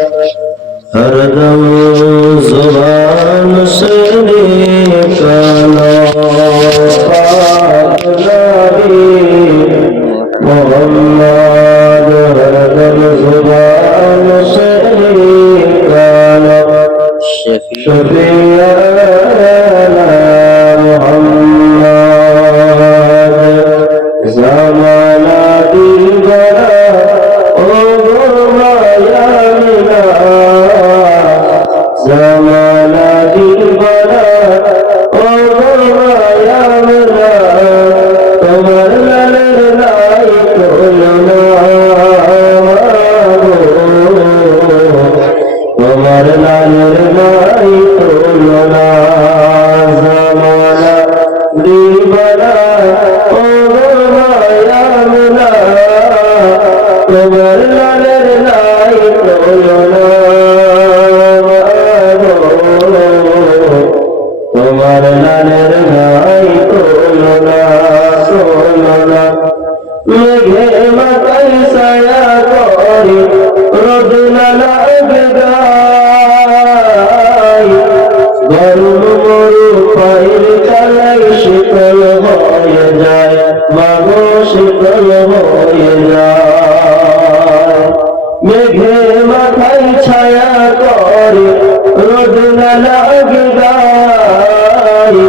हरदम जुबान से निकलो पाक नबी मोहम्मद, हरदम जुबान से निकलो शफीअना मोहम्मद। ज़माना दीवाना ओ माया मिला, ज़माना दीवाना ओ माया मिला, तुम्हार लालेर लाई तुलना, तुम्हार लालेर लाई तुलना। ज़माना दीवाना ओ माया मिला, তোমার লালের লাই তুলনা, তোমার লালের লাই তুলনা তুলনা। মেঘে মাথায় ছায়া করে রোদ না লাগে গায়, গরম মরু পায়ের তলায় শীতল হয়ে যায়, মাগো শীতল হয়ে যায়। মেঘে মাথায় ছায়া করে রোদ না লাগে গায়,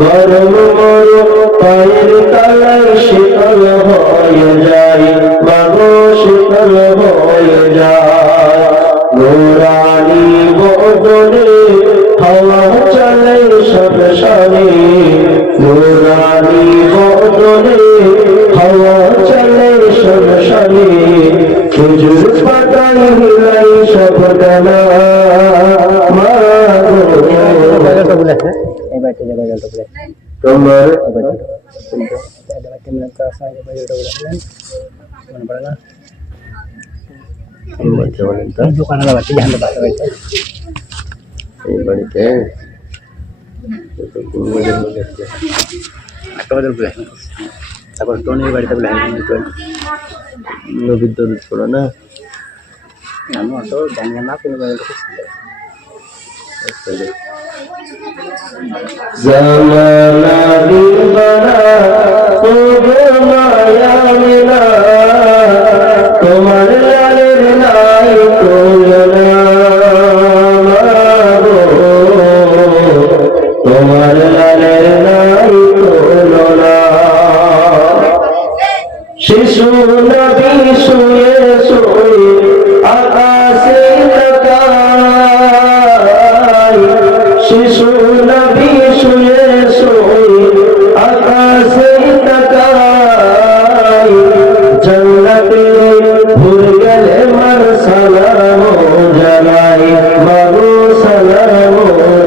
গরম মরু পায়ের তলায় শীতল হয়ে যায়, মাগো শীতল হয়ে যায়। নুরানি বদনে হাওয়া চলে সব সনে, নুরানি বদনে হাওয়া চলে সব সনে, খেজুর পাতায় হিলাই সব ডানা, তোমার এই বাড়িতে তারপর টনির বাড়িতে নবীর দরুদ পড়ো না, আমি অত জানি না কোনো ज़माना दीवाना ओ माया मिला, তোমার লালের লাই তুলনা, তোমার লালের লাই তুলনা। শিশু নবী শুয়ে শুয়ে আকাশে তাকায়, শিশু নবী শুয়ে শুয়ে আকাশে তাকায়, জান্নাতে ভুল গেলে মার সালাম জানাই, মাগো সালাম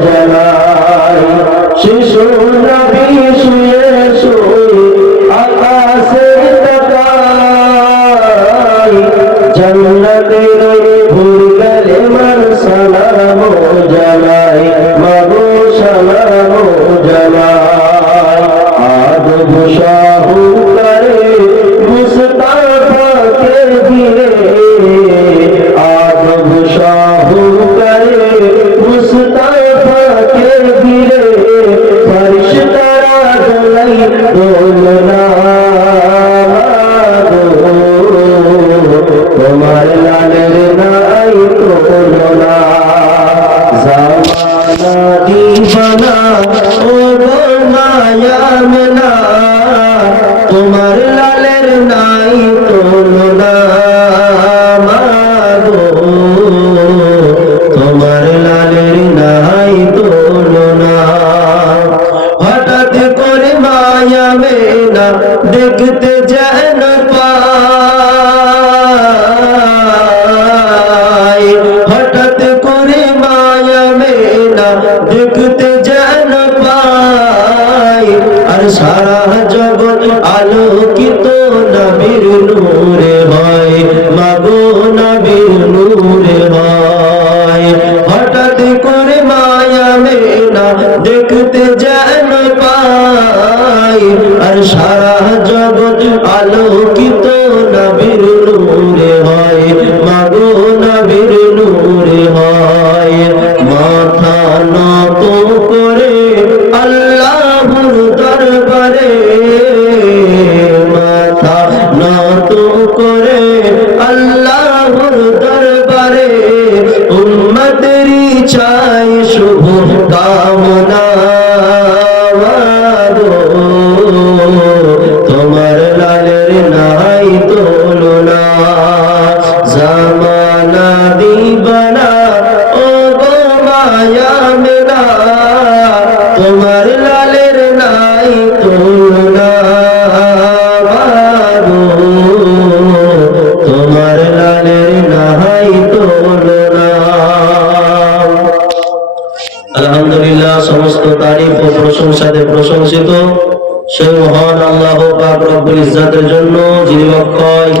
জানাই। শিশু নবী শুয়ে শুয়ে আকাশে তাকায়, জান্নাতে ভুল গেলে মার সালাম জানাই, মাগো সালাম জানাই। আদব শাহু করে মুস্তাফাকে দিয়ে, আদব শাহু করে মুস্তাফাকে দিয়ে, ফরিশতারা গলাই দোলনা, তোমার লালের নাই তুলনা। ज़माना दीवाना ओ माया मिला, তোমার লালের নাই তুলনা, মাগো তোমার লালের নাই তুলনা। হঠাৎ করে মায়া মেলা দেখতে যেন পাই, হঠাৎ করে মায়া মেলা দেখতে যেন পাই, আর সারা জগৎ আলোকিত নবীর নূরে হয়, মাগো নবীর নূরে হয়। হঠাৎ করে মায়া মেলা দেখতে যেন পাই, আর সারা জগৎ আলোকিত নবীর নূরে হয়, মাগো নবীর নূরে তারিফ ও প্রশংসাতে প্রশংসিত সেই মহান আল্লাহ পাক রব্বুল ইজ্জাতের জন্য, যিনি অক্ষয়,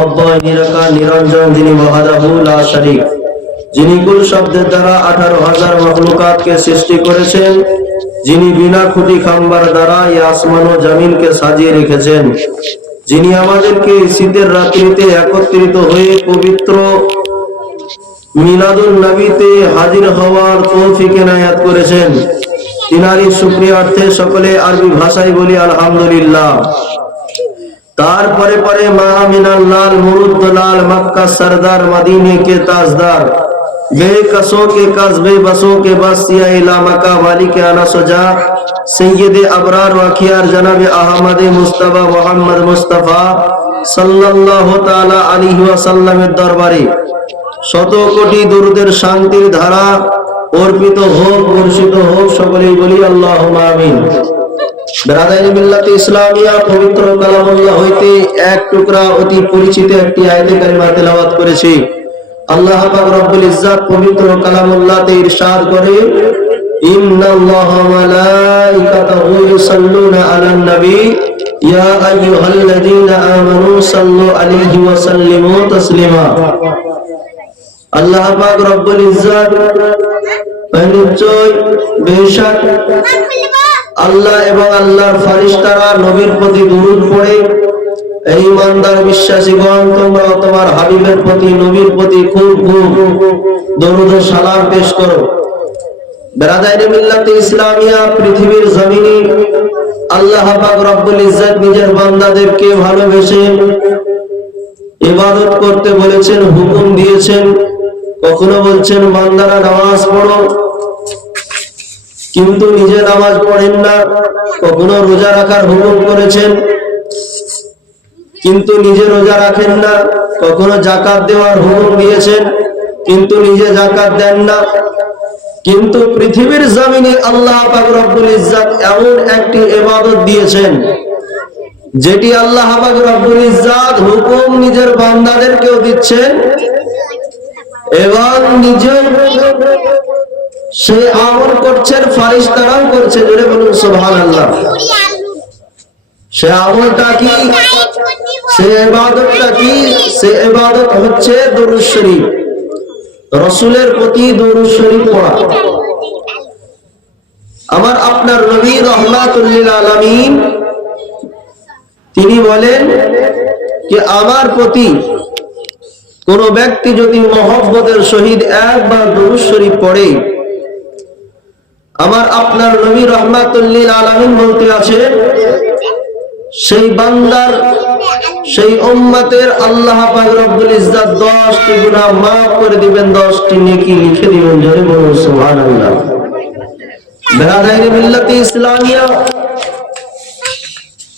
অব্যয়, নিরাকার, নিরঞ্জন, যিনি ওয়াহদাহু লা শারীক, যিনি কুল শব্দের দ্বারা 18,000 মাখলুকাতকে সৃষ্টি করেছেন, যিনি বিনা খুঁটি খাম্বার দ্বারা এই আসমান ও জমিনকে সাজিয়ে রেখেছেন, যিনি আমাদেরকে শীতের রাত্রিতে একত্রিত হয়ে পবিত্র মিলাদুন নবীতে হাজির হওয়ার তৌফিক এনায়েত করেছেন, তিনারই শুকরিয়ার্থে সকলে আরবি ভাষায় বলি আলহামদুলিল্লাহ। তারপরে পরে মা মিনাল্লাল মুরুদ্দলাল মক্কা সরদার মদিনে के ताजदार बेकसों के कस बेबसों के बस या इला मक्का वाली के आना सजा सैयद अबरार वाखियार जनाब अहमद मुस्तफा मोहम्मद मुस्तफा सल्लल्लाहु ताला अलैहि ওয়াসাল্লামের দরবারে শত কোটি দরুদের শান্তির ধারা অর্পিত হোক, বর্ষিত হোক, সকলেই বলি আল্লাহুম্মা আমিন। ব্রাদারি মিল্লাতে ইসলামিয়া পবিত্র কালামুল্লাহ হইতে এক টুকরা অতি পরিচিত একটি আয়াতে কারিমা তেলাওয়াত করেছি। আল্লাহ পাক রব্বুল ইজ্জাত পবিত্র কালামুল্লাহতে ইরশাদ করে, ইন্নাল্লাহা ওয়া মালাইকাতাহু ইউসাল্লুনা আলান নবী ইয়া আইয়ুহাল্লাযীনা আমানু সাল্লু আলাইহি ওয়া সাল্লিমু তাসলিমা। আল্লাহ পাক রব্বুল ইজ্জাত নিশ্চয় বেশক আল্লাহ এবং আল্লাহর ফেরেশতারা নবীর প্রতি দুরূদ পড়ে, এই ইমানদার বিশ্বাসীগণ তোমরা তোমার হাবিবের প্রতি নবীর প্রতি খুব খুব দরুদ ও সালাম পেশ করো। বিরাদায়ে মিল্লাতে ইসলামিয়া পৃথিবীর জমিনে আল্লাহ পাক রব্বুল ইজ্জাত নিজের বান্দাদেরকে ভালোবেসে ইবাদত করতে বলেছেন, হুকুম দিয়েছেন। কখনো বলছেন বান্দারা নামাজ পড়ো, কিন্তু নিজে নামাজ পড়েন না। কখনো রোজা রাখার হুকুম করেছেন, কিন্তু নিজে রোজা রাখেন না। কখনো যাকাত দেওয়ার হুকুম দিয়েছেন, কিন্তু নিজে যাকাত দেন না। কিন্তু পৃথিবীর জমিনে আল্লাহ পাক রব্বুল ইজ্জাত এমন একটি ইবাদত দিয়েছেন, যেটি আল্লাহ পাক রব্বুল ইজ্জাত হুকুম নিজের বান্দাদেরকেও দিচ্ছেন এবং নিজের সে আমল করছেন, ফেরেশতারাও করছে। জোরে বলুন সুবহানাল্লাহ। সে আমলটা কি? সে ইবাদতটা কি? সে ইবাদত হচ্ছে দরুদ শরীফ, রাসূলের প্রতি দরুদ শরীফ পড়া। আমার আপনার নবী রাহমাতুল লিল আলামিন তিনি বলেন যে আমার প্রতি কোন ব্যক্তি যদি মহব্বতের সহিত একবার দরুদ শরীফ পড়ে, আমার আপনার নবী রাহমাতুল লিল আলামিন বলতে আছে, সেই বান্দার, সেই উম্মতের আল্লাহ পাক রব্বুল ইজ্জাত 10টি গুনাহ maaf করে দিবেন, 10টি নেকি লিখে দিবেন। জোরে বলুন সুবহানাল্লাহ। বিরাদায়ে মিল্লাতে ইসলামিয়া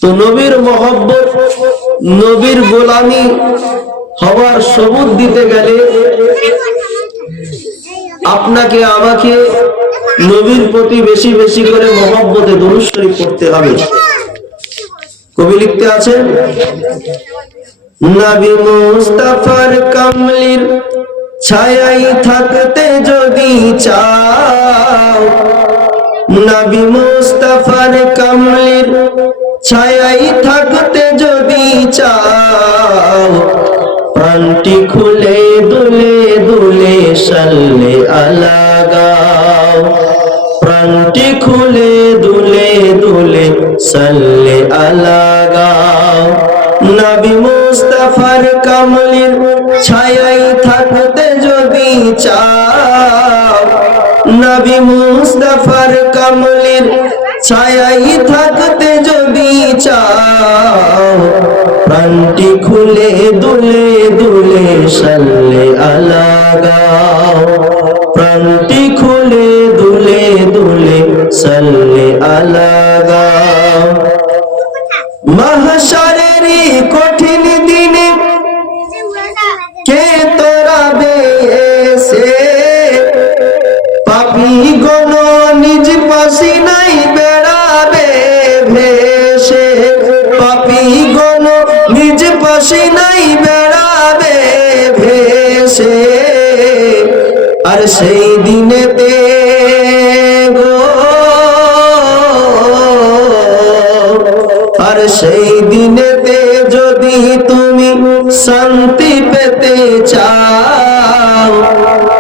তো নবীর মহব্বত, নবীর গোলামি হওয়ার সবুত দিতে গেলে আপনাকে আমাকে নবীর প্রতি বেশি বেশি করে মহব্বতে দরুদ শরীফ পড়তে হবে। কবি লিখতে আছেন, নবী মুস্তাফার কামলির ছায়ায় থাকতে যদি চাও, নবী মুস্তাফার কামলির ছায়ায় থাকতে যদি চাও, প্রাণটি খুলে দুলে দুলে সাল্লে আলা গাও, প্রাণটি খুলে দুলে দুলে সাল্লে আলা গাও। নবী মুস্তাফার কামলির ছায়ায় থাকতে যদি চাও, নবী মুস্তাফার কামলির ছায়ায় থাকতে যদি চাও, প্রাণটি খুলে দুলে দুলে সাল্লে আলা গাও, প্রাণটি খুলে দুলে দুলে সাল্লে আলা গাও। মাহশারের কঠিন দিনে কে তোরাবে এসে, পাপী গণ নিজ পাসিনাই বেড়াবে ভেসে, পাপী গণ নিজ পাসিনাই বেড়াবে ভেসে। আর সেই দিনেতে গো আরে সেই দিনেতে যদি তুমি শান্তি পেতে চাও,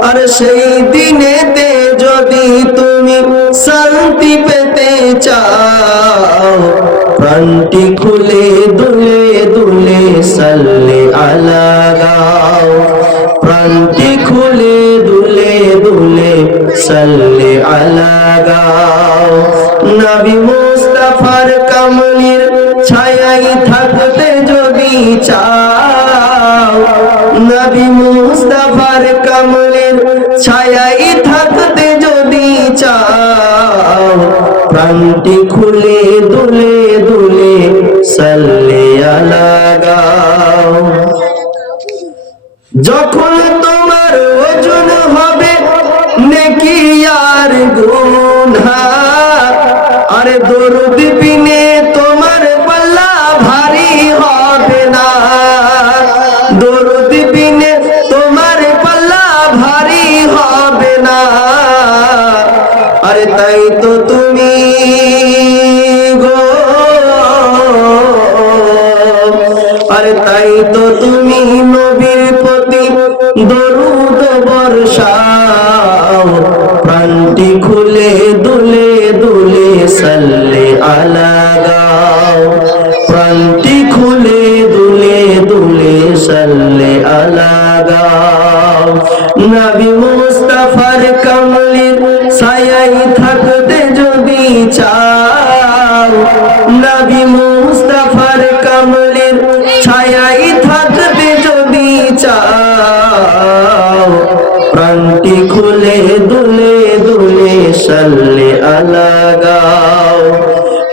আরে সেই দিনেতে যদি তুমি শান্তি পেতে চাও, প্রাণটি খুলে দুলে দুলে সাল্লে আলা গাও, প্রাণটি খুলে দুলে দুলে সাল্লে আলা গাও। নবী মুস্তাফার কামলির ছায়ায় থাকতে যদি চাও, নবী মুস্তাফার কামলির ছায়ায় থাকতে যদি চাও, প্রাণটি খুলে দুলে দুলে সাল্লে আলা গাও। যখন তোমার ওজন হবে নেকি আর গুনাহ, আরে দরুদ বিনে তোমার পাল্লা ভারী হবে না, দরুদ বিনে তোমার পাল্লা ভারী হবে না। আরে তাই তো তুমি গো, আরে তাই তো তুমি নবীর প্রতি দরুদ বর্ষাও, প্রাণটি খুলে দুলে দুলে সাল্লে আলা গাও, প্রাণটি খুলে দুলে দুলে সাল্লে আলা গাও। নবী মুস্তাফার কামলির ছায়ায় থাকতে যদি চাও, নবী মুস্তাফার কামলির ছায়ায় থাকতে যদি চাও, প্রাণটি খুলে দুলে দুলে সাল্লে আলা গাও,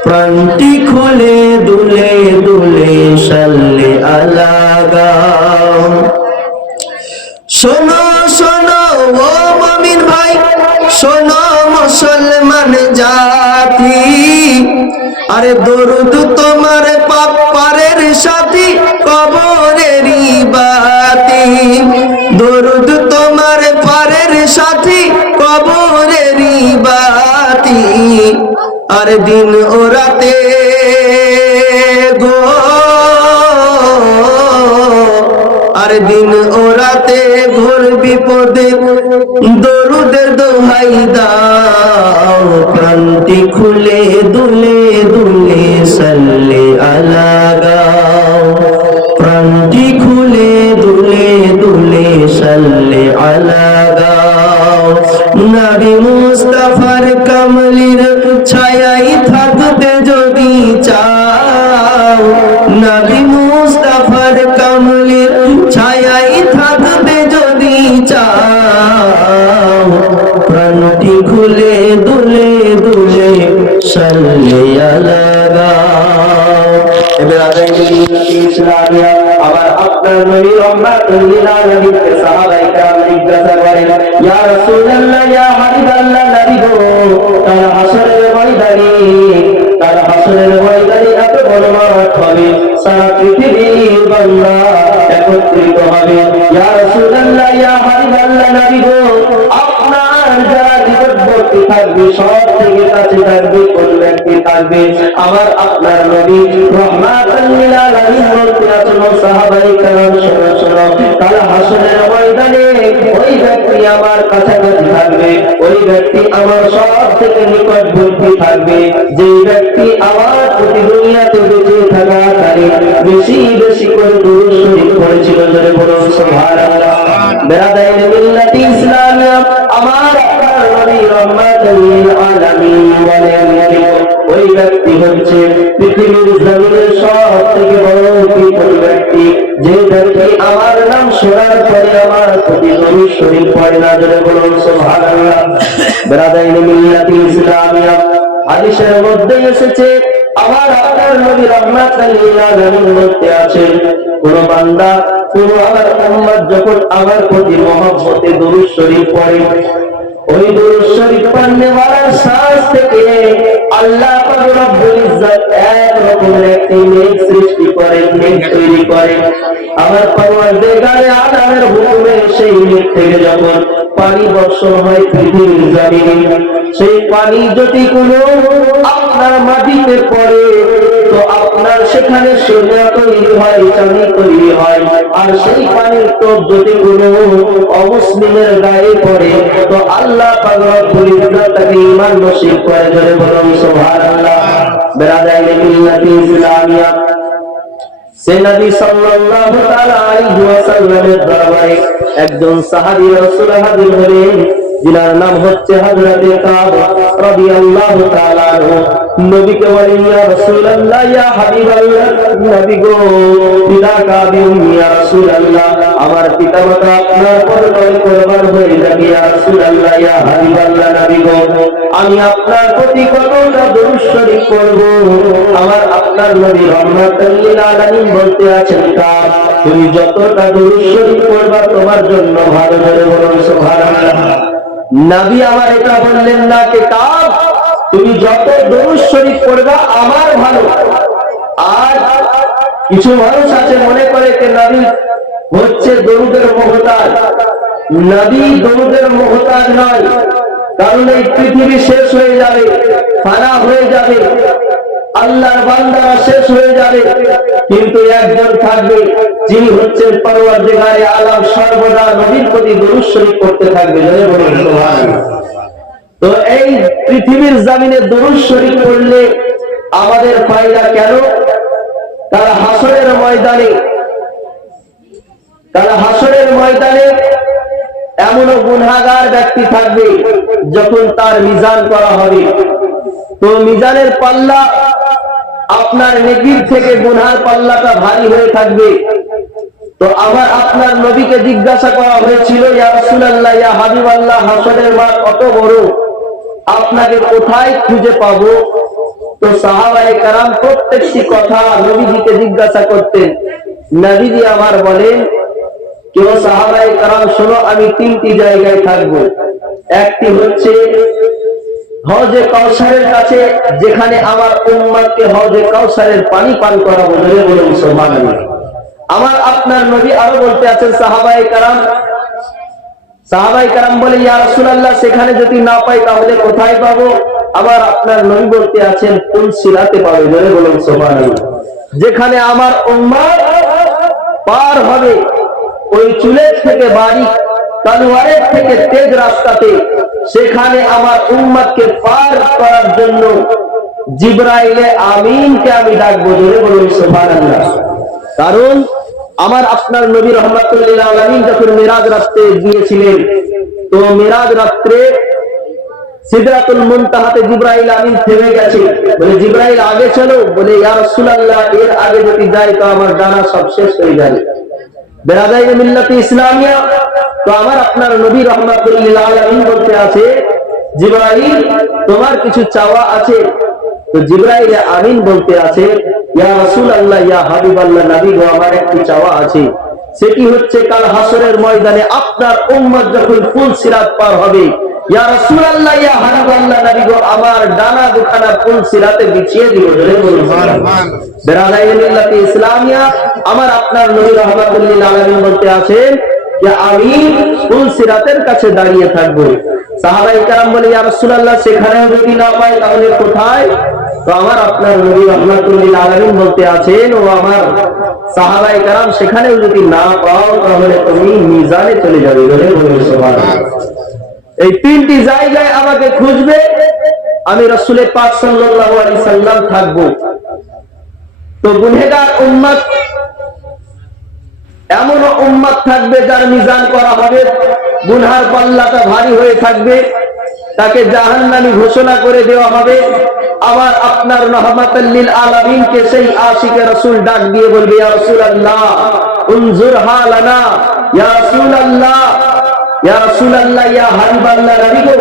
প্রাণটি খুলে দুলে দুলে সাল্লে আলা গাও। শোনো শোনো ও মুমিন ভাই, শোনো মুসলমান জাতি, আরে দরুদ তোমার পাপ পারের সাথী কবরেরই বাতি, দরুদ তোমার পারের সাথী কবরেরই বাতি। আরে দিন ও রাতে গো, আর দিন ও রাতে ঘোর বিপদে দরুদের দোহাই দাও, প্রাণটি খুলে দুলে দুলে সাল্লে আলা গাও, প্রাণটি খুলে দুলে দুলে সাল্লে আলা গাও। নবী মুস্তাফার কামলির ছায়ায় থাকতে যদি চাও, নবী মুস্তাফার কামলির ছায়ায় থাকতে যদি চাও, প্রাণটি খুলে দুলে দুলে সাল্লে আলা গাও। এবার আদায় ইসলামিয়া আবার আপনার নবী রহমাতুল লিল আলামিন কে সাহাবায়ে কেরাম জিজ্ঞাসা করেন, ইয়া রাসূলুল্লাহ ইয়া হাবিবাল্লাহ, নবী গো কাল হাসরের ময়দানে, কাল হাসরের ময়দানে এত বড় মাঠ হবে, সারা পৃথিবীর বান্দা একত্রিত হবে। ইয়া রাসূলুল্লাহ ইয়া হাবিবাল্লাহ, নবী গো আপনার যারা নিকটবর্তী থাকবে সব থেকে কাছে থাকবে কোন ব্যক্তি থাকবে? আমার আপনার নবী রহমাতুল লিল আলামিন বলতে আছেন, সাহাবায়ে কেরাম শোনো শোনো, কাল হাসরের ময়দানে ওই ব্যক্তি আমার কাছাকাছি থাকবে, ওই ব্যক্তি আমার সব থেকে নিকটবর্তী থাকবে, যে ব্যক্তি আমার প্রতি দুনিয়াতে বেঁচে থাকাকালে বেশি বেশি করে দুরূদ শরীফ পড়েছিল। জোরে বলুন সুবহানাল্লাহ। বেরাদাইন মিল্লাতি ইসলামিয়া আমার আপনার নবী রহমাতুল লিল আলামিন বলেন, ওই ব্যক্তি হচ্ছে পৃথিবীর জমিনের সব থেকে বড় বিপদ ব্যক্তি, যে ব্যক্তি আমার নাম শোনার পরে আমার প্রতি দরুদ শরীফ পড়ে না। জোরে বলুন সুবহানাল্লাহ। বেরাদাইন মিল্লাতি ইসলামিয়া হাদিসের মধ্যে এসেছে, আমার আপনার নবী রহমাতুল লিল আলামিন বলতে আছেন, কোন বান্দা কোন আমার উম্মত যখন আমার প্রতি মহব্বতে দরুদ শরীফ পড়ে, ওই দরুদ শরীফ পড়নে ওয়ালার শ্বাস থেকে আল্লাহ পাক রব্বুল ইজ্জত এক রকমের একটি মেঘ সৃষ্টি করেন, মেঘ তৈরি করেন। আমার পরওয়ারদিগারে আলমের হুকুমে সেই মেঘ থেকে যখন পানি বর্ষণ হয় পৃথিবীর জমিনে, সেই পানি যদি কোনো আপনার মাটিতে পড়ে তো আপনার সেখানে সোনা তৈরি হয়, চাঁদি তৈরি হয়, আর সেই পানির টোপ যদি কোনো অমুসলিমের গায়ে পড়ে তো আল্লাহ পাক রব্বুল ইজ্জত তাকে ঈমান নসিব করে। জোরে বলুন সুবহানাল্লাহ। বেরাদাইনে মিল্লাতে ইসলামিয়া সে নবী সাল্লাল্লাহু তাআলা আলাইহি ওয়াসাল্লামের দরবারে একজন সাহাবী রাসূল হাজির হলেন, যিনার নাম হচ্ছে হযরতে কাব রাদিয়াল্লাহু তাআলা আনহু। নবীকে বলেন, ইয়া রাসূলুল্লাহ, ইয়া হাবিবাল্লাহ, নবী গো, পিতা কাবি, ইয়া রাসূলুল্লাহ, আমার পিতামাতা আপনার পরলোকে কুরবান হয়ে যাবে। ইয়া রাসূলুল্লাহ, ইয়া হাবিবাল্লাহ, নবী গো, আমি আপনার প্রতি কতটা দরুদ শরীফ পড়ব। আমার আপনার নবী রহমাতুল লিল আলামিন বলতে আছেন, কাব, তুমি যতটা দরুদ শরীফ পড়বা তোমার জন্য ভালো। করে বলুন সুবহানাল্লাহ। নবী আমার এটা বললেন না কে কাব, তুমি যত দরুদ শরীফ পড়বা আমার ভালো। আর কিছু মানুষ আছে মনে করে যে নবী হচ্ছে দরুদের মুহতাজ। নবী দরুদের মুহতাজ নয়, কারণ এই পৃথিবী শেষ হয়ে যাবে, ফানা হয়ে যাবে, আল্লাহর বান্দারা শেষ হয়ে যাবে, কিন্তু একজন থাকবে যিনি হচ্ছেন পরওয়ারদিগারে আলম, সর্বদা নবীর প্রতি দরুদ শরীফ পড়তে থাকবে। জয় বলুন সুবহানাল্লাহ। তো এই পৃথিবীর জমিনে দরুদ শরীফ পড়লে আমাদের ফায়দা কেন? তারা হাসরের ময়দানে এমনও গুনাহগার ব্যক্তি থাকবে, যখন তার মিজান করা হবে তো মিজানের পাল্লা আপনার নেকির থেকে গুনার পাল্লাটা ভারী হয়ে থাকবে। তো আমার আপনার নবীকে জিজ্ঞাসা করা হয়েছিল, ইয়া রাসূলুল্লাহ, ইয়া হাবিবাল্লাহ, হাসরের মাঠ কত বড়, আপনাকে কোথায় খুঁজে পাবো? তো সাহাবায়ে কেরাম প্রত্যেকটি কথা নবীজিকে জিজ্ঞাসা করতেন। নবীজি আমার বলেন, কেউ সাহাবায়ে কেরাম শোনো, আমি তিনটি জায়গায় থাকবো। একটি হচ্ছে হজে কাউসারের কাছে, যেখানে আমার উম্মতকে হজে কাউসারের পানি পান করাবো। জোরে বলুন সুবহানাল্লাহ। আমার আপনার নবী আরো বলতে আছেন, সাহাবায়ে কেরাম বলে, ইয়া রাসূলুল্লাহ, সেখানে যদি না পাই তাহলে কোথায় পাবো? আমার আপনার নবী বলতে আছেন, পুল সিরাতে পাবে। জোরে বলুন সুবহানাল্লাহ। যেখানে আমার উম্মত পার হবে ওই চুলের থেকে বারিক, তলোয়ারের থেকে তেজ রাস্তাতে, সেখানে আমার উম্মতকে পার করার জন্য জিবরাইলে আমিনকে আমি ডাকবো। জোরে বলুন সুবহানাল্লাহ। কারণ আমার আপনার নবী রহমাতুল লিল আলামিন যখন মিরাজ রাত্রে গিয়েছিলেন, তো মিরাজ রাত্রে সিদরাতুল মুনতাহাতে জিবরাইল আমিন থেমে গেছে। বলে, জিবরাইল আগে চলো। বলে, ইয়া রাসূলুল্লাহ, এর আগে যদি যাই তো আমার ডানা সব শেষ হয়ে যাবে। বেরাদাইনে মিল্লাতে ইসলামিয়া, তো আমার আপনার নবী রহমাতুল লিল আলামিন বলতে আছে, জিবরাইল, তোমার কিছু চাওয়া আছে? তো জিবরাইল আমিন বলতে আছে, ইয়া রাসূলুল্লাহ, ইয়া হাবিবাল্লাহ, নবী গো, আমার একটি চাওয়া আছে। সেটি হচ্ছে কাল হাসরের ময়দানে আপনার উম্মত যখন পুল সিরাত পার হবে, ইয়া রাসূলুল্লাহ, ইয়া হাবিবাল্লাহ, নবী গো, আমার ডানা দুখানা পুল সিরাতে বিছিয়ে দিও। জোরে বলুন সুবহানাল্লাহ। বেরাদাইনে মিল্লাতে ইসলামিয়া, আমার আপনার নবী রহমাতুল লিল আলামিন বলতে আছেন যে আমি পুল সিরাতের কাছে দাঁড়িয়ে থাকবো। সাহাবায়ে কেরাম বলে, ইয়া রাসূলুল্লাহ, সেখানেও যদি না পাই তাহলে কোথায়? তো আমার আপনার নবী রহমাতুল লিল আলামিন বলতে আছেন, ও আমার সাহাবায়ে কেরাম, সেখানেও যদি না পাও তাহলে তুমি মিজানে চলে যাবে। জোরে বলুন সুবহানাল্লাহ। এই তিনটি জায়গায় আমাকে খুঁজবে, আমি রাসূল পাক সাল্লাল্লাহু আলাইহি সাল্লাম থাকবো। তো গুনাহগার উম্মত, এমন উম্মত থাকবে যার মিজান করা হবে, গুনার পাল্লাটা ভারী হয়ে থাকবে, তাকে জাহান্নামী ঘোষণা করে দেওয়া হবে। আমার আপনার রহমাতুল লিল আলামিনকে সেই আশিকে রাসূল ডাক দিয়ে বলবে, ইয়া রাসূলুল্লাহ, উনজুর হালানা, ইয়া রাসূলুল্লাহ, ইয়া রাসূলুল্লাহ, ইয়া হাবিবাল্লাহ, নবী গো,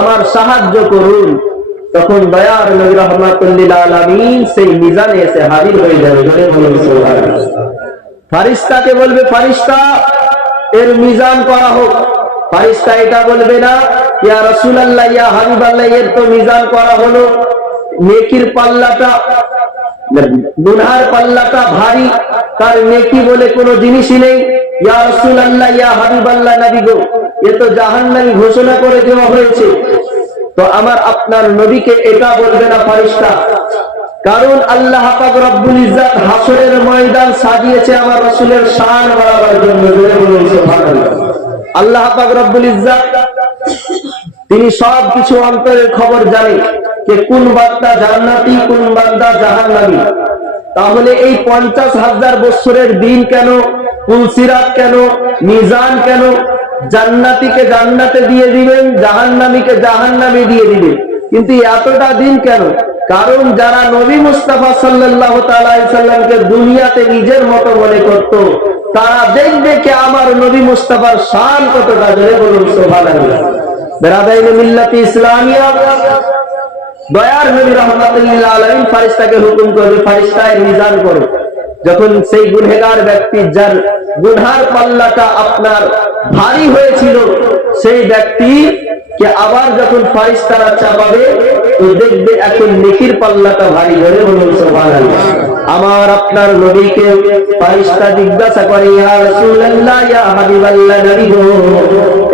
আমার সাহায্য করুন। তখন দয়ার নবী রহমাতুল লিল আলামিন সেই মিজানে এসে হাজির হয়ে যাবে। জোরে বলুন সুবহানাল্লাহ। ফারিস্তাকে বলবে, ফারিস্তা, এর মিজান করা হোক। ফারিস্তা এটা বলবে না, ইয়া রাসূলুল্লাহ, ইয়া হাবিবাল্লাহ, এর তো মিজান করা হলো, নেকির পাল্লাটা, গুনার পাল্লাটা ভারী, তার নেকি বলে কোনো জিনিসই নেই। ইয়া রাসূলুল্লাহ, ইয়া হাবিবাল্লাহ, নবী গো, এ তো জাহান্নামী ঘোষণা করে দেওয়া হয়েছে। তো আমার আপনার নবীকে এটা বলবে না ফারিস্তা, কারণ আল্লাহ পাক রব্বুল ইজ্জত হাসরের ময়দান সাজিয়েছে আমার রাসূলের শান বাড়াবার জন্য। সুবহানাল্লাহ। আল্লাহ পাক রব্বুল ইজ্জত তিনি সব কিছু অন্তরের খবর জানেন যে কোন বান্দা জান্নাতি কোন বান্দা জাহান্নামী। তাহলে এই 50,000 বছরের দিন কেন, পুলসিরাত কেন, মিজান কেন? জান্নাতীকে জান্নাতে দিয়ে দিবেন, জাহান্নামীকে জাহান্নামে দিয়ে দিবেন, কিন্তু এতটা দিন কেন? কারণ যারা নবী মুস্তাফা সাল্লাল্লাহু তাআলা আলাইহি সাল্লামকে দুনিয়াতে নিজের মতো মনে করত, তারা দেখবে যে আমার নবী মুস্তাফার শান কতটা। জোরে বলুন সুবহানাল্লাহ। বেরাদাইনে মিল্লাতে ইসলামিয়া দয়ার নবী রাহমাতুল লিল আলামিন ফেরেশতাকে হুকুম করবে, ফেরেশতায় মিজান করো। যখন সেই গুনাহগার ব্যক্তি যার গুনার পাল্লাটা আপনার ভারী হয়েছিল, সেই ব্যক্তি কে আবার যখন ফেরেশতারা চাপাবে তো দেখবে এখন নেকির পাল্লাটা ভারী। ধরে বলুন সুবহানাল্লাহ। আমার আপনার নবীকে ফেরেশতা জিজ্ঞাসা করে, ইয়া রাসূলুল্লাহ, ইয়া হাবিবাল্লাহ, নবী গো,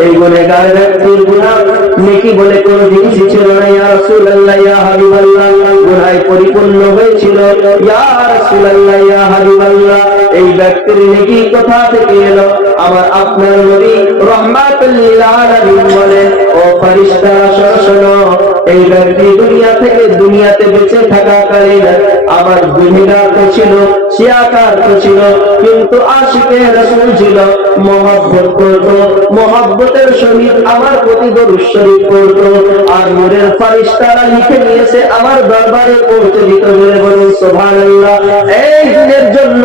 এই গুনাহগার ব্যক্তির গুনাহ নেকি বলে কোনো জিনিস ছিল না। ইয়া রাসূলুল্লাহ, ইয়া হাবিবাল্লাহ, গুনাহে পরিপূর্ণ হয়েছিল। ইয়া রাসূলুল্লাহ, ইয়া হাবিবাল্লাহ, এই ব্যক্তির নেকি কোথা থেকে এলো? আমার আপনার নবী রাহমাতুল লিল আলামিন বলেন, ও ফেরেশতারা শোনো, এই ব্যক্তি দুনিয়াতে বেঁচে থাকাকালীন আমার গুনাহগার তো ছিল, শিয়াকার তো ছিল, কিন্তু আশিকে রাসূল ছিল, মহব্বত করত, মহব্বতের সহিত আমার প্রতি দরুদ শরীফ পড়ত, আর নূরের ফেরেশতারা লিখে নিয়েছে আমার দরবারে পৌঁছে দিত। বলে বলুন সুবহানাল্লাহ। এই দিনের জন্য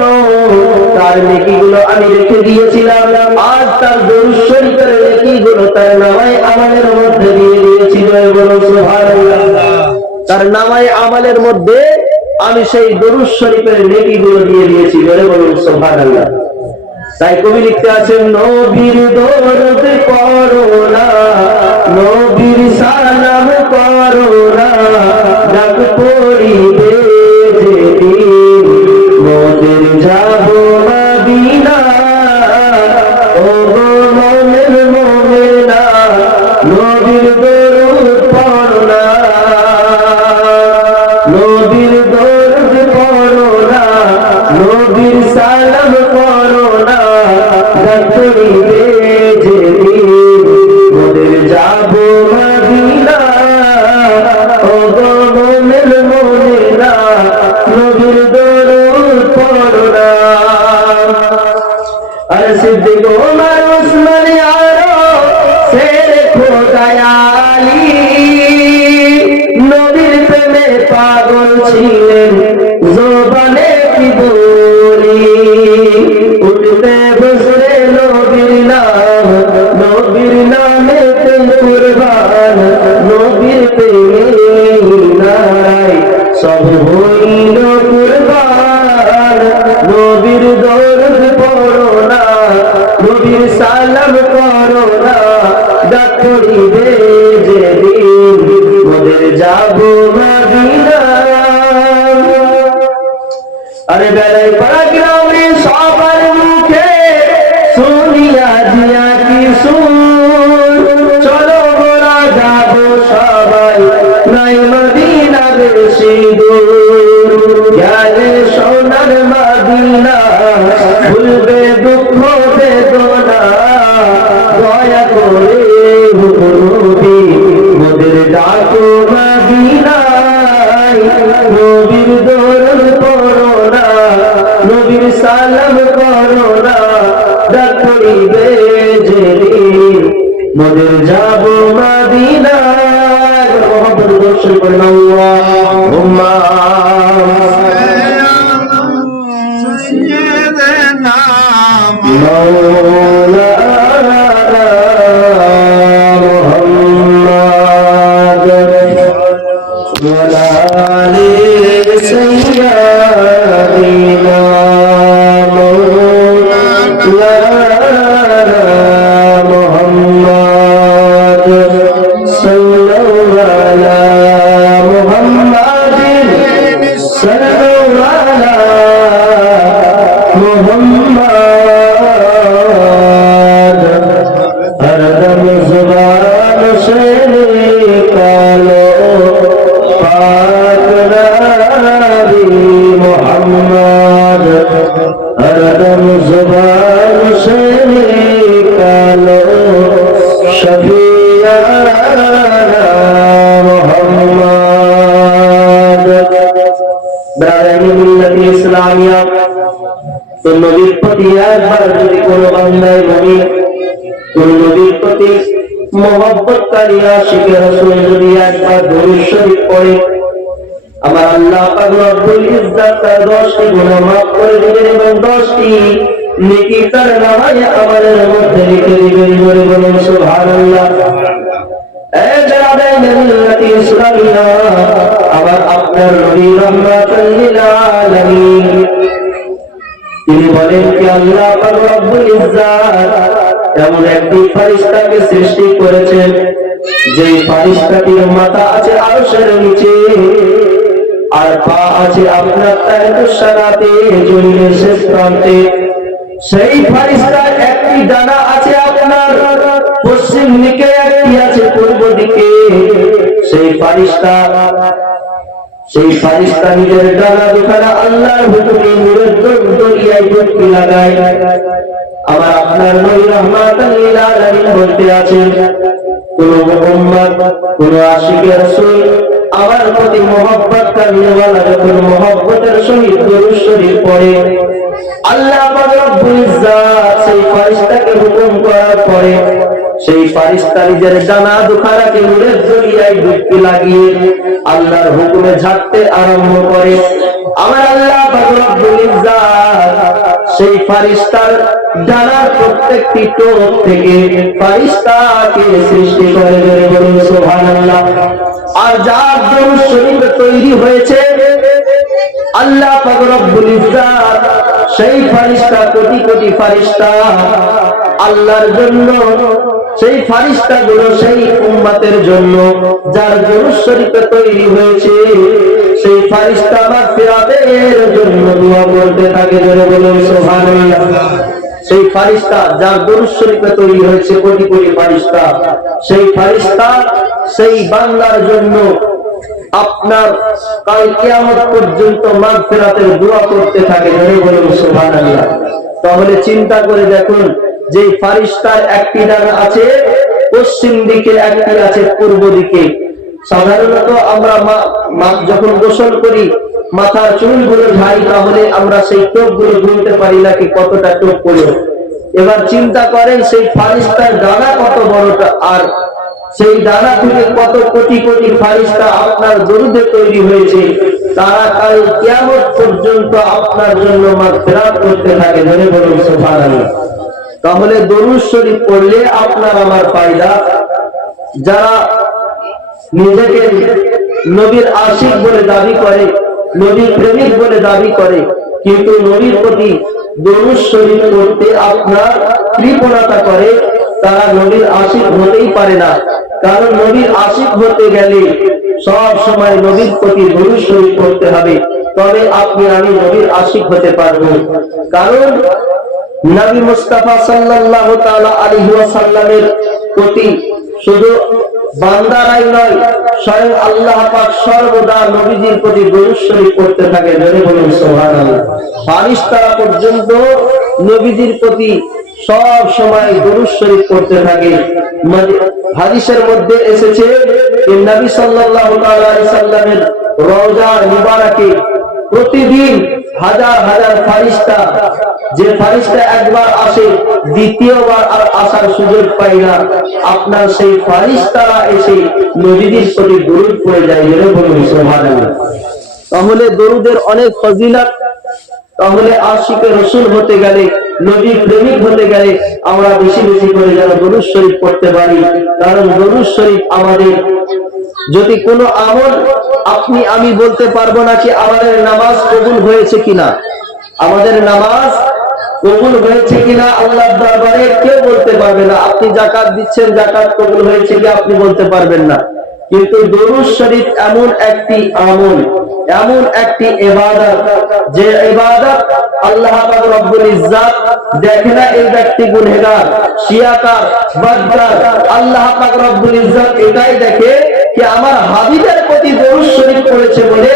তার নেকিগুলো আমি রেখে দিয়েছিলাম, আজ তার দরুদ শরীফের নেকিগুলো তার নামায়ে আমালের মধ্যে দিয়ে দিয়েছি। বলুন সুবহানাল্লাহ। তার নামায়ে আমালের মধ্যে আমি সেই দরুদ শরীফের নেকিগুলো দিয়ে দিয়েছি। বলুন সুবহানাল্লাহ। তাই কবি লিখতে আছেন, নবীর দরুদ পড়ো না, নবীর সালাম করো না, ডাক পড়িবে যেদিন মোদের যাব মদিনা। ও মোমেন মোমেনা, নবীর দরুদ পড়ো না, নবীর দরুদ পড়ো না, নবীর সালাম করো না, ডাক পড়িবে যেদিন মোদের যাব মদিনা। ও মোমেন মোমেনা, নবীর দরুদ পড়ো না। আর সিদ্দিক ওমর উসমান আরো শেরে খোদায়ালি নবীর প্রেমে পাগল ছিলেন, জবানে কি বলি, উঠতে বসরে নবীর নাম, নবীর নামে কুরবান, নবীর প্রেমে নাই সব হইল কুরবান। নবীর দরুদ পড়ো না, নবীর সালাম করো না, ডাক পড়িবে যেদিন মোদের যাব মদিনা। আরে বেলায় পাড়া গ্রামে সবার মুখে শুনিয়া জিয়া কি সুর, চলো মোরা যাব সবাই, নাই মদিনা বেশি দূর। গেলে সোনার মদিনা, ভুলবে দুঃখ বেদনা, দয়া করে নবী মোদের ডাকো মদিনায়। নবীর দরুদ পড়ো না, নবীর সালাম করো না, ডাক পড়িবে যেদিন মোদের যাব মদিনায়। মোহাম্মদ দর্শন করেন আল্লাহুম্মা সাইয়্যিদানা মাওলানা মুহাম্মদ ওয়া আলি সাইয়্যিদিনা মাওলানা মুহাম্মদ সাল্লাল্লাহু আলা মুহাম্মাদিন সাল্লাল্লাহু আলা মুহাম্মদ। হরদম जुबान से निकालो पाक नाम ইসলামিয়া তো নবীর প্রতি একবার যদি কোনো বান্দায় মুমিন কোন নবীর প্রতি মহব্বতকারী আশিকে রাসূল যদি একবার দরুদ শরীফ পড়ে, আমার আল্লাহ পাক রব্বুল ইজ্জত তার 10টি গুনাহ মাফ করে দিবেন এবং 10টি নেকি তার নামায়ে আমলের মধ্যে লিখে দিবেন। জোরে বলুন সুবহানাল্লাহ। এই জনাবে মিল্লাতি ইসলামিয়া, আবার আপনার নবী রাহমাতুল লিল আলামিন তিনি বলেন কি আল্লাহ পাক রব্বুল ইজ্জত এমন একটি ফেরেশতাকে সৃষ্টি করেছেন যে ফেরেশতাটির মাথা আছে আরশের নিচে আর পা আছে আপনার তায়তুস সালাতে জমিনের শেষ প্রান্তে। সেই ফেরেশতার একটি ডানা আছে আপনার পশ্চিম দিকে, একটি আছে পূর্ব দিকে। সেই ফেরেশতা নিজের ডানা দুখানা আল্লাহর হুকুমে নূরের দরিয়ায় ডুবকি লাগায়। আবার আপনার নবী রাহমাতুল লিল আলামিন বলতে আছেন কোন মুহাম্মদ কোন আশিকে রাসূল আমার প্রতি মহব্বত কামিলওয়ালা যখন মহব্বতের সহিত দরুদ শরীফ পড়ে, আল্লাহ পাক রব্বুল ইজ্জত সেই ফেরেশতাকে হুকুম করার পরে সেই ফেরেশতা নিজের ডানা দুখানাকে নূরের দরিয়ায় ডুবকি লাগিয়ে আল্লাহর হুকুমে ঝাড়তে আরম্ভ করে। আমার আল্লাহ পাক রব্বুল ইজ্জত সেই ফেরেশতার ডানার প্রত্যেকটি টোপ থেকে ফেরেশতাকে সৃষ্টি করে। বলুন সুবহানাল্লাহ। আর যার দরুদ শরীফ তৈরি হয়েছে আল্লাহ পাক রব্বুল ইজ্জত সেই ফেরেশতা কোটি কোটি ফেরেশতা আল্লাহর জন্য, সেই ফেরেশতাগুলো সেই উম্মতের জন্য যার দরুদ শরীফ তৈরি হয়েছে সেই ফেরেশতা মাগফিরাতের জন্য দোয়া করতে থাকে। বলুন সুবহানাল্লাহ। সেই ফেরেশতা যার দরুদ শরীফ তৈরি হয়েছে কোটি কোটি ফেরেশতা, সেই ফেরেশতা সেই বান্দার জন্য আপনার কাল কিয়ামত পর্যন্ত মাগফিরাতের দোয়া করতে থাকে। বলুন সুবহানাল্লাহ। তাহলে চিন্তা করে দেখুন যে ফেরেশতার একটি ডানা আছে পশ্চিম দিকে, একটি আছে পূর্ব দিকে। সাধারণত আমরা যখন গোসল করি মাথার চুলগুলো ঝাড়ি, তাহলে আমরা সেই টোপগুলো গুনতে পারি নাকি কতটা টোপ পড়ে। এবার চিন্তা করেন সেই ফেরেশতার ডানা কত বড়টা, আর সেই ডানা থেকে কত কোটি কোটি ফেরেশতা আপনার দরুদে তৈরি হয়েছে, তারা কাল কিয়ামত পর্যন্ত আপনার জন্য মাগফিরাত করতে থাকে। বলুন সুবহানাল্লাহ। তাহলে দরুদ শরীফ পড়লে আপনার আমার ফায়দা। যারা নিজেকে নবীর আশিক বলে দাবি করে, নবীর প্রেমিক বলে দাবি করে, কিন্তু নবীর প্রতি দরুদ শরীফ পড়তে আপনার কৃপণতা করে, তারা নবীর আশিক হতেই পারে না। কারণ নবীর আশিক হতে গেলে সব সময় নবীর প্রতি দরুদ শরীফ পড়তে হবে, তবে আপনি আমি নবীর আশিক হতে পারবো। কারণ নবী মুস্তাফা সাল্লাল্লাহু তাআলা আলাইহি ওয়াসাল্লামের প্রতি শুধু বান্দারাই নয়, স্বয়ং আল্লাহ পাক সর্বদা নবীজির প্রতি দরুদ শরীফ পড়তে থাকে। বলুন সুবহানাল্লাহ। ফেরেশতারা পর্যন্ত নবীজির প্রতি সব সময় দরুদ শরীফ পড়তে থাকে। হাদিসের মধ্যে এসেছে যে নবী সাল্লাল্লাহু তাআলা আলাইহি সাল্লামের রওজা মুবারাকে প্রতিদিন হাজার হাজার ফেরেশতা, যে ফেরেশতা একবার আসে দ্বিতীয়বার আর আসার সুযোগ পায় না, আপনার সেই ফেরেশতারা এসে নবীজির প্রতি দরুদ পড়ে যায়। বলুন সুবহানাল্লাহ। তাহলে দরুদের অনেক ফজিলত। তাহলে আশিকে রাসূল হতে গেলে, নবী প্রেমিক হতে গেলে আমরা বেশি বেশি করে যেন দরুদ শরীফ পড়তে পারি। কারণ দরুদ শরীফ আমাদের যদি কোনো আমল, আপনি আমি বলতে পারবো না কি আমাদের নামাজ কবুল হয়েছে কিনা, আমাদের নামাজ কবুল হয়েছে কিনা আল্লাহর দরবারে কেউ বলতে পারবে না। আপনি যাকাত দিচ্ছেন, যাকাত কবুল হয়েছে কি আপনি বলতে পারবেন না। কিন্তু দরুদ শরীফ এমন একটি আমল, এমন একটি ইবাদত, যে ইবাদত আল্লাহ পাক রব্বুল ইজ্জত দেখে না এই ব্যক্তি গুনাহগার, শিয়াকার, বদকার, আল্লাহ পাক রব্বুল ইজ্জত এটাই দেখে कि আমার হাবিবের প্রতি দরুদ শরীফ পড়েছে বলে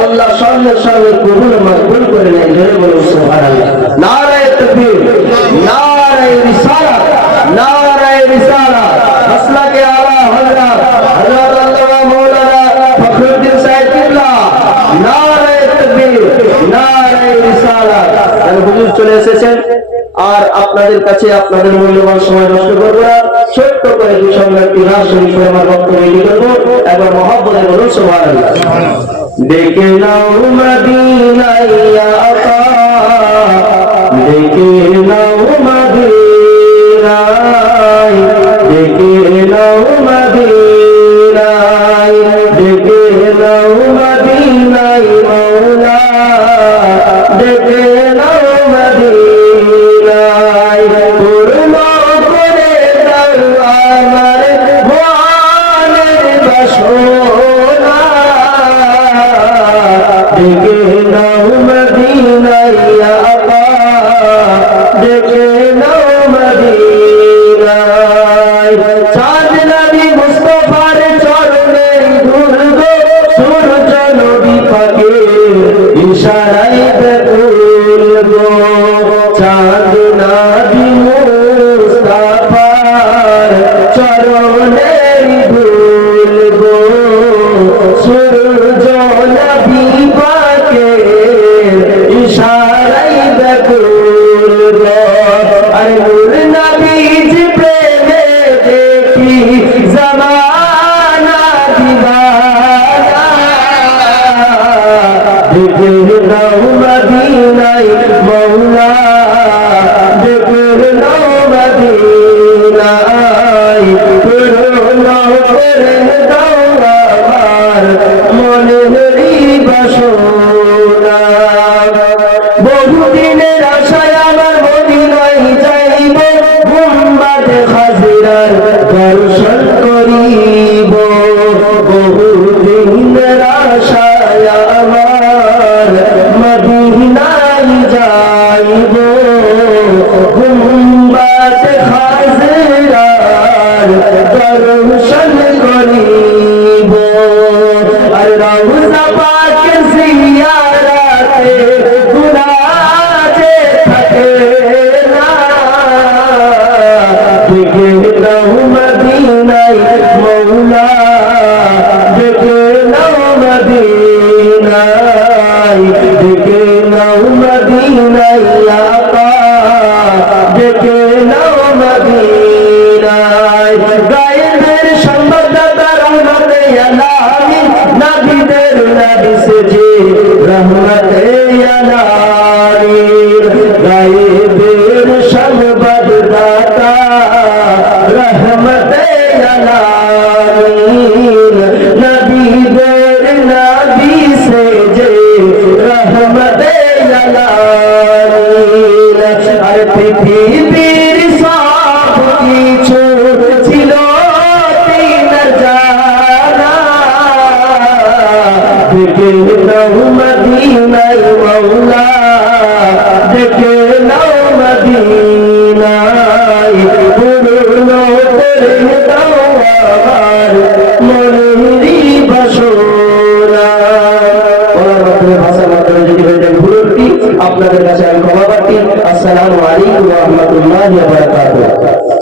আল্লাহ সঙ্গে সঙ্গে কবুল মকবুল করে নেন। বলুন সুবহানাল্লাহ। নারায়ে তাকবীর, নারায়ে রিসালাত, নারায়ে রিসালাত, মাসলাকে আলা চলে এসেছেন, আর আপনাদের কাছে আপনাদের মূল্যবান সময় নষ্ট করবো না, ছোট্ট করে দুই সঙ্গে একটি রাস শরীফে আমার বক্তব্য রেডি করবো। একবার মহব্বতে বলুন সুবহানাল্লাহ। দেখে নাও মদিনায় আপা, দেখে নাও মদিনায়, দেখে নাও মদিনায়, দেখে নাও মদিনায় মওলা, দেখে নাও মদিনায়, পূর্ণ করে দাও আমার মনের বাসনা, দেখে নাও মদিনায় আপা, দেখে নাও মদিনায়। চাঁদ নবী মুস্তাফার চরণে ঘুরব, সূর্য নবী পাকে ইশারায় দেখব, চাঁদ নবী মুস্তাফার চরণে ঘুরব, সূর্য নবী পাকে ইশারায় দেখব। আর নূর নবীর প্রেমে দেখি জামানা দিবানা, দেখে নাও মদিনায় মওলা, দেখে নাও মদিনায়, পূর্ণ করে দাও আমার মনেরই বাসনা। বহুদিনের আশায় আমার মদিনায় যাইব, গুম্বাদে খাজিরার দর্শন করিব, বহুদিনের আশায় আমার মদিনায় যাইব, গুম্বাদে খাজিরার দর্শন করিব। আর রওজা পাকের জিয়ারতে গুনাহ যে থাকে না, দেখে নাও মদিনায় মওলা, দেখে নাও মদিনায়, দেখে নাও মদিনায় আপা, দেখে নাও মদিনায়। গায়েবের সংবাদদাতা রহমতে আলামিন, নবীদের নবী সে যে রহমতে আলামিন। গায়েবের সংবাদদাতা রহমতে আলামিন, নবীদের নবী সে যে রহমতে আলামিন। আর পৃথিবীর সব কিছু ছিল তিনার জানা, দেখে নাও মদিনায় মওলা, দেখে নাও মদিনায়, পূর্ণ করে দাও আমার মনেরই বাসনা। বলার মাধ্যমে ভাষার মাধ্যমে যদি হয়ে যায় ভুলটি, আপনাদের কাছে আমি ক্ষমা প্রার্থী। আসসালামু আলাইকুম ওয়া রাহমাতুল্লাহি ওয়া বারাকাতুহু।